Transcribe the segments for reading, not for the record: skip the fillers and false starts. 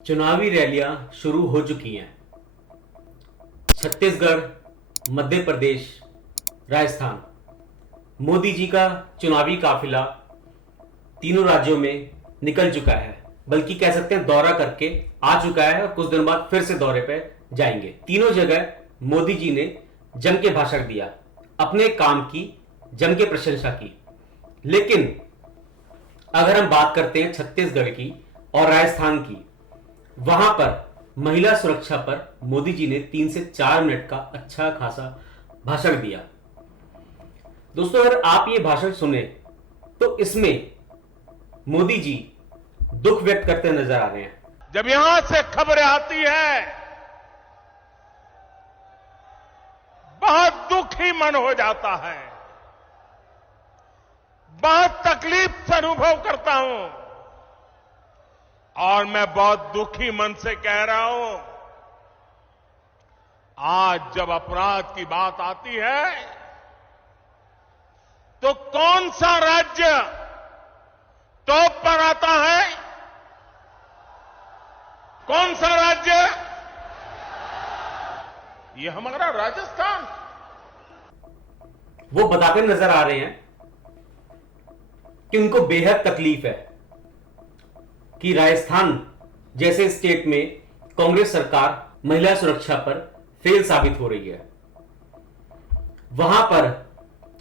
चुनावी रैलियां शुरू हो चुकी हैं। छत्तीसगढ़, मध्य प्रदेश, राजस्थान। मोदी जी का चुनावी काफिला तीनों राज्यों में निकल चुका है, बल्कि कह सकते हैं दौरा करके आ चुका है और कुछ दिन बाद फिर से दौरे पे जाएंगे। तीनों जगह मोदी जी ने जम के भाषण दिया, अपने काम की जम के प्रशंसा की। लेकिन अगर हम बात करते हैं छत्तीसगढ़ की और राजस्थान की, वहां पर महिला सुरक्षा पर मोदी जी ने 3 से 4 मिनट का अच्छा खासा भाषण दिया। दोस्तों, अगर आप ये भाषण सुने तो इसमें मोदी जी दुख व्यक्त करते नजर आ रहे हैं। जब यहां से खबरें आती है, बहुत दुखी मन हो जाता है, बहुत तकलीफ से अनुभव करता हूं और मैं बहुत दुखी मन से कह रहा हूं, आज जब अपराध की बात आती है तो कौन सा राज्य टॉप पर आता है? कौन सा राज्य? ये हमारा राजस्थान। वो बताते नजर आ रहे हैं कि उनको बेहद तकलीफ है कि राजस्थान जैसे स्टेट में कांग्रेस सरकार महिला सुरक्षा पर फेल साबित हो रही है।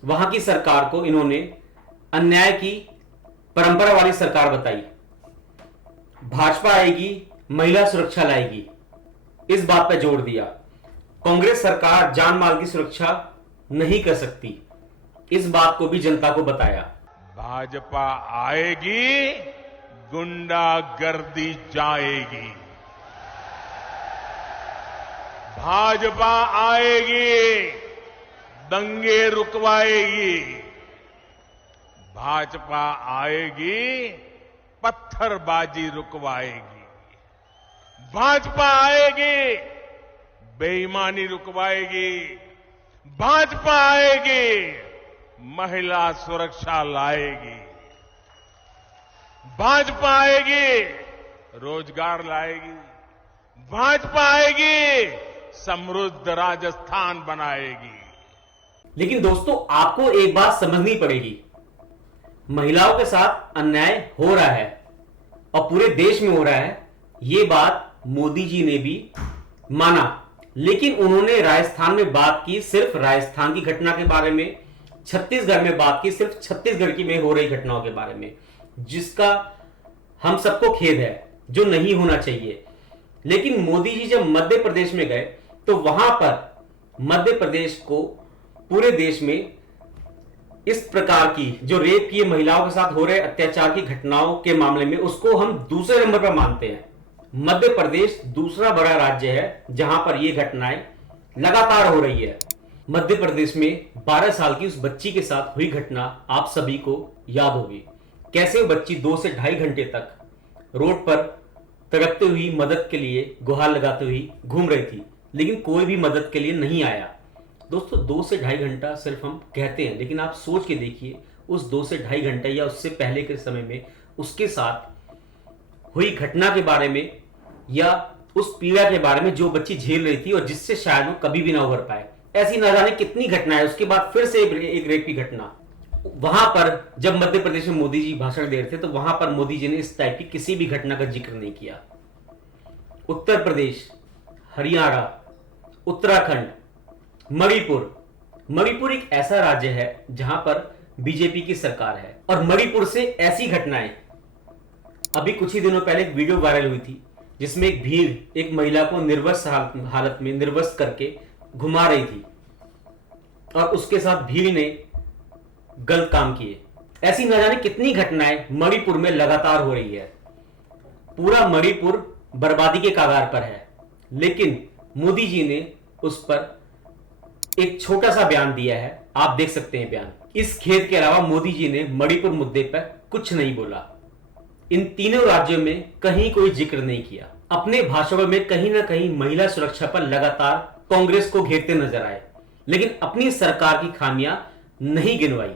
वहां की सरकार को इन्होंने अन्याय की परंपरा वाली सरकार बताई। भाजपा आएगी, महिला सुरक्षा लाएगी, इस बात पर जोर दिया। कांग्रेस सरकार जान माल की सुरक्षा नहीं कर सकती, इस बात को भी जनता को बताया। भाजपा आएगी, गुंडागर्दी जाएगी। भाजपा आएगी, दंगे रुकवाएगी। भाजपा आएगी, पत्थरबाजी रुकवाएगी। भाजपा आएगी, बेईमानी रुकवाएगी। भाजपा आएगी, महिला सुरक्षा लाएगी। भाजपा आएगी, रोजगार लाएगी। भाजपा आएगी, समृद्ध राजस्थान बनाएगी। लेकिन दोस्तों, आपको एक बात समझनी पड़ेगी, महिलाओं के साथ अन्याय हो रहा है और पूरे देश में हो रहा है, यह बात मोदी जी ने भी माना। लेकिन उन्होंने राजस्थान में बात की सिर्फ राजस्थान की घटना के बारे में, छत्तीसगढ़ में बात की सिर्फ छत्तीसगढ़ की में हो रही घटनाओं के बारे में, जिसका हम सबको खेद है, जो नहीं होना चाहिए। लेकिन मोदी जी जब मध्य प्रदेश में गए तो वहां पर मध्य प्रदेश को पूरे देश में इस प्रकार की जो रेप की महिलाओं के साथ हो रहे अत्याचार की घटनाओं के मामले में उसको हम दूसरे नंबर पर मानते हैं। मध्य प्रदेश दूसरा बड़ा राज्य है जहां पर यह घटनाएं लगातार हो रही है। मध्य प्रदेश में 12 साल की उस बच्ची के साथ हुई घटना आप सभी को याद होगी। कैसे वो बच्ची 2 से ढाई घंटे तक रोड पर तड़पते हुई मदद के लिए गुहार लगाते हुई घूम रही थी, लेकिन कोई भी मदद के लिए नहीं आया। दोस्तों, 2 से ढाई घंटा सिर्फ हम कहते हैं, लेकिन आप सोच के देखिए उस 2 से ढाई घंटे या उससे पहले के समय में उसके साथ हुई घटना के बारे में या उस पीड़ा के बारे में जो बच्ची झेल रही थी और जिससे शायद वो कभी भी ना उभर पाए। ऐसी ना जाने कितनी घटनाएं। उसके बाद फिर से एक रेप की घटना। वहां पर जब मध्य प्रदेश में मोदी जी भाषण दे रहे थे तो वहां पर मोदी जी ने इस टाइप की किसी भी घटना का जिक्र नहीं किया। उत्तर प्रदेश, हरियाणा, उत्तराखंड, मणिपुर एक ऐसा राज्य है जहां पर बीजेपी की सरकार है और मणिपुर से ऐसी घटनाएं, अभी कुछ ही दिनों पहले एक वीडियो वायरल हुई थी जिसमें एक भीड़ एक महिला को निर्वस्त्र हालत में निर्वस्त्र करके घुमा रही थी और उसके साथ भीड़ ने गलत काम किए। ऐसी न जाने कितनी घटनाएं मणिपुर में लगातार हो रही है। पूरा मणिपुर बर्बादी के कगार पर है, लेकिन मोदी जी ने उस पर एक छोटा सा बयान दिया है। आप देख सकते हैं बयान। इस खेद के अलावा मोदी जी ने मणिपुर मुद्दे पर कुछ नहीं बोला। इन तीनों राज्यों में कहीं कोई जिक्र नहीं किया। अपने भाषणों में कहीं ना कहीं महिला सुरक्षा पर लगातार कांग्रेस को घेरते नजर आए, लेकिन अपनी सरकार की खामियां नहीं गिनवाई।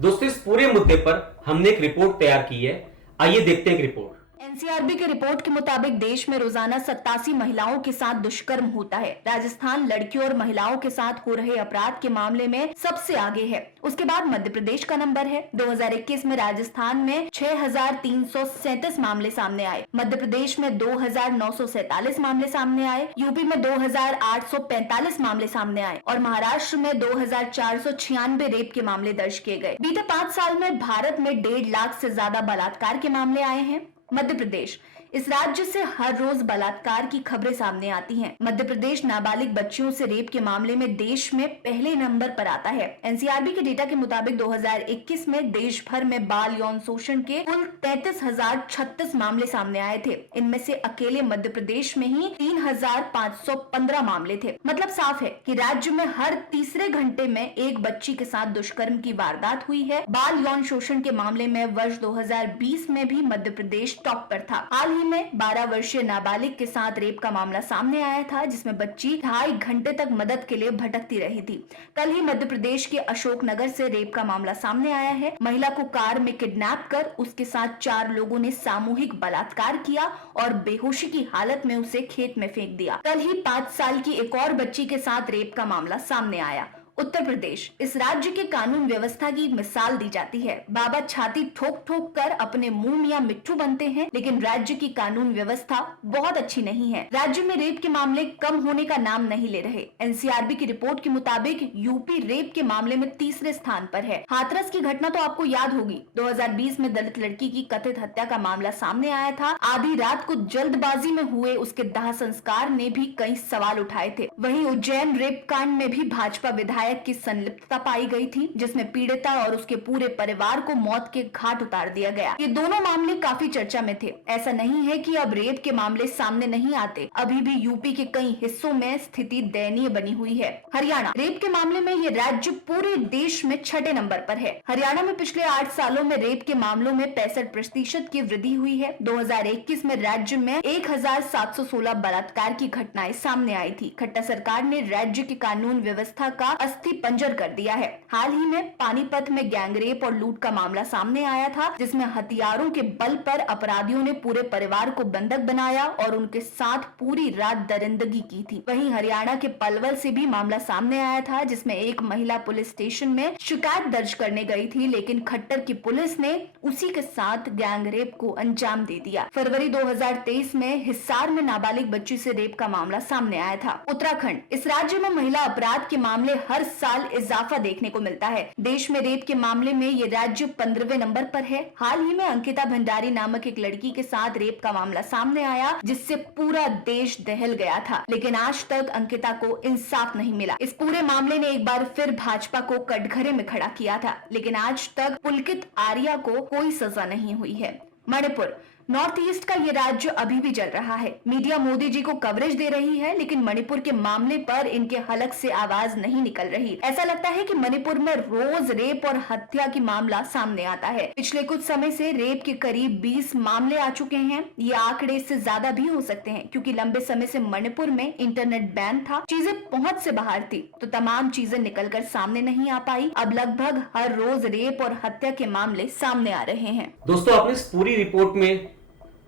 दोस्तों, इस पूरे मुद्दे पर हमने एक रिपोर्ट तैयार की है, आइए देखते हैं एक रिपोर्ट। एनसीआरबी की रिपोर्ट के मुताबिक देश में रोजाना 87 महिलाओं के साथ दुष्कर्म होता है। राजस्थान लड़कियों और महिलाओं के साथ हो रहे अपराध के मामले में सबसे आगे है। उसके बाद मध्य प्रदेश का नंबर है। 2021 में राजस्थान में 6,337 मामले सामने आए, मध्य प्रदेश में 2,947 मामले सामने आए, यूपी में 2,845 मामले सामने आए और महाराष्ट्र में 2,496 रेप के मामले दर्ज किए गए। बीते 5 साल में भारत में 1.5 लाख से ज्यादा बलात्कार के मामले आए हैं। मध्य प्रदेश, इस राज्य से हर रोज बलात्कार की खबरें सामने आती हैं। मध्य प्रदेश नाबालिग बच्चियों से रेप के मामले में देश में पहले नंबर पर आता है। एनसीआरबी के डेटा के मुताबिक 2021 में देश भर में बाल यौन शोषण के कुल 33,036 मामले सामने आए थे। इनमें से अकेले मध्य प्रदेश में ही 3,515 मामले थे। मतलब साफ है कि राज्य में हर तीसरे घंटे में एक बच्ची के साथ दुष्कर्म की वारदात हुई है। बाल यौन शोषण के मामले में वर्ष 2020 में भी मध्य प्रदेश टॉप पर था। हाल में 12 वर्षीय नाबालिग के साथ रेप का मामला सामने आया था, जिसमें बच्ची 2.5 घंटे तक मदद के लिए भटकती रही थी। कल ही मध्य प्रदेश के अशोकनगर से रेप का मामला सामने आया है। महिला को कार में किडनैप कर उसके साथ 4 लोगों ने सामूहिक बलात्कार किया और बेहोशी की हालत में उसे खेत में फेंक दिया। कल ही 5 साल की एक और बच्ची के साथ रेप का मामला सामने आया। उत्तर प्रदेश, इस राज्य के कानून व्यवस्था की मिसाल दी जाती है। बाबा छाती ठोक ठोक कर अपने मुंह मियां मिट्ठू बनते हैं, लेकिन राज्य की कानून व्यवस्था बहुत अच्छी नहीं है। राज्य में रेप के मामले कम होने का नाम नहीं ले रहे। एनसीआरबी की रिपोर्ट के मुताबिक यूपी रेप के मामले में तीसरे स्थान पर है। हाथरस की घटना तो आपको याद होगी। 2020 में दलित लड़की की कथित हत्या का मामला सामने आया था। आधी रात को जल्दबाजी में हुए उसके दाह संस्कार ने भी कई सवाल उठाए थे। वहीं उज्जैन रेप कांड में भी भाजपा विधायक की संलिप्तता पाई गई थी, जिसमें पीड़िता और उसके पूरे परिवार को मौत के घाट उतार दिया गया। ये दोनों मामले काफी चर्चा में थे। ऐसा नहीं है कि अब रेप के मामले सामने नहीं आते, अभी भी यूपी के कई हिस्सों में स्थिति दयनीय बनी हुई है। हरियाणा, रेप के मामले में ये राज्य पूरे देश में 6ठे नंबर पर है। हरियाणा में पिछले 8 सालों में रेप के मामलों में 65% की वृद्धि हुई है। 2021 में राज्य में 1,716 बलात्कार की घटनाएं सामने आई थी। खट्टर सरकार ने राज्य की कानून व्यवस्था का अस्थि पंजर कर दिया है। हाल ही में पानीपत में गैंगरेप और लूट का मामला सामने आया था, जिसमें हथियारों के बल पर अपराधियों ने पूरे परिवार को बंधक बनाया और उनके साथ पूरी रात दरिंदगी की थी। वहीं हरियाणा के पलवल से भी मामला सामने आया था, जिसमें एक महिला पुलिस स्टेशन में शिकायत दर्ज करने गई थी, लेकिन खट्टर की पुलिस ने उसी के साथ गैंगरेप को अंजाम दे दिया। फरवरी 2023 में हिसार में नाबालिग बच्ची से रेप का मामला सामने आया था। उत्तराखंड, इस राज्य में महिला अपराध के मामले हर साल इजाफा देखने को मिलता है। देश में रेप के मामले में ये राज्य 15वें नंबर पर है। हाल ही में अंकिता भंडारी नामक एक लड़की के साथ रेप का मामला सामने आया, जिससे पूरा देश दहल गया था, लेकिन आज तक अंकिता को इंसाफ नहीं मिला। इस पूरे मामले ने एक बार फिर भाजपा को कटघरे में खड़ा किया था, लेकिन आज तक पुलकित आर्या को कोई सजा नहीं हुई है। मणिपुर, नॉर्थ ईस्ट का ये राज्य अभी भी जल रहा है। मीडिया मोदी जी को कवरेज दे रही है, लेकिन मणिपुर के मामले पर इनके हलक से आवाज नहीं निकल रही। ऐसा लगता है कि मणिपुर में रोज रेप और हत्या की मामला सामने आता है। पिछले कुछ समय से रेप के करीब 20 मामले आ चुके हैं। ये आंकड़े इससे ज्यादा भी हो सकते हैं, क्योंकि लंबे समय से मणिपुर में इंटरनेट बैन था, चीजें पहुंच से बाहर थी, तो तमाम चीजें निकलकर सामने नहीं आ पाई। अब लगभग हर रोज रेप और हत्या के मामले सामने आ रहे हैं। दोस्तों, आपने इस पूरी रिपोर्ट में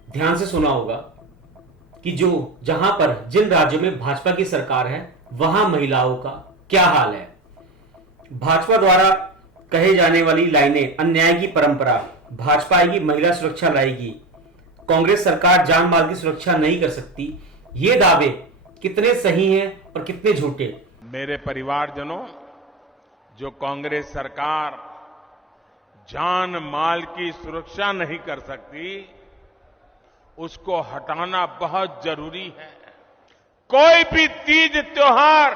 ध्यान से सुना होगा कि जहां पर जिन राज्यों में भाजपा की सरकार है, वहां महिलाओं का क्या हाल है। भाजपा द्वारा कहे जाने वाली लाइनें, अन्याय की परंपरा, भाजपा आएगी महिला सुरक्षा लाएगी, कांग्रेस सरकार जान माल की सुरक्षा नहीं कर सकती, ये दावे कितने सही हैं और कितने झूठे। मेरे परिवारजनों, जो कांग्रेस सरकार जान माल की सुरक्षा नहीं कर सकती, उसको हटाना बहुत जरूरी है। कोई भी तीज त्योहार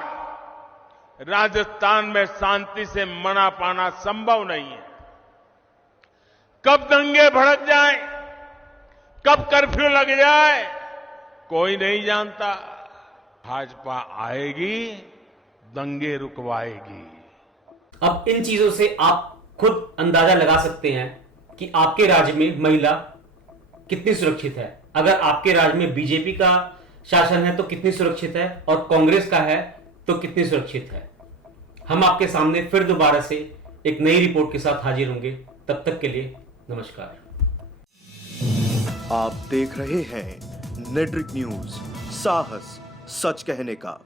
राजस्थान में शांति से मना पाना संभव नहीं है। कब दंगे भड़क जाए, कब कर्फ्यू लग जाए, कोई नहीं जानता। भाजपा आएगी, दंगे रुकवाएगी। अब इन चीजों से आप खुद अंदाजा लगा सकते हैं कि आपके राज्य में महिला कितनी सुरक्षित है। अगर आपके राज्य में बीजेपी का शासन है तो कितनी सुरक्षित है, और कांग्रेस का है तो कितनी सुरक्षित है। हम आपके सामने फिर दोबारा से एक नई रिपोर्ट के साथ हाजिर होंगे। तब तक के लिए नमस्कार। आप देख रहे हैं नेट्रिक न्यूज, साहस सच कहने का।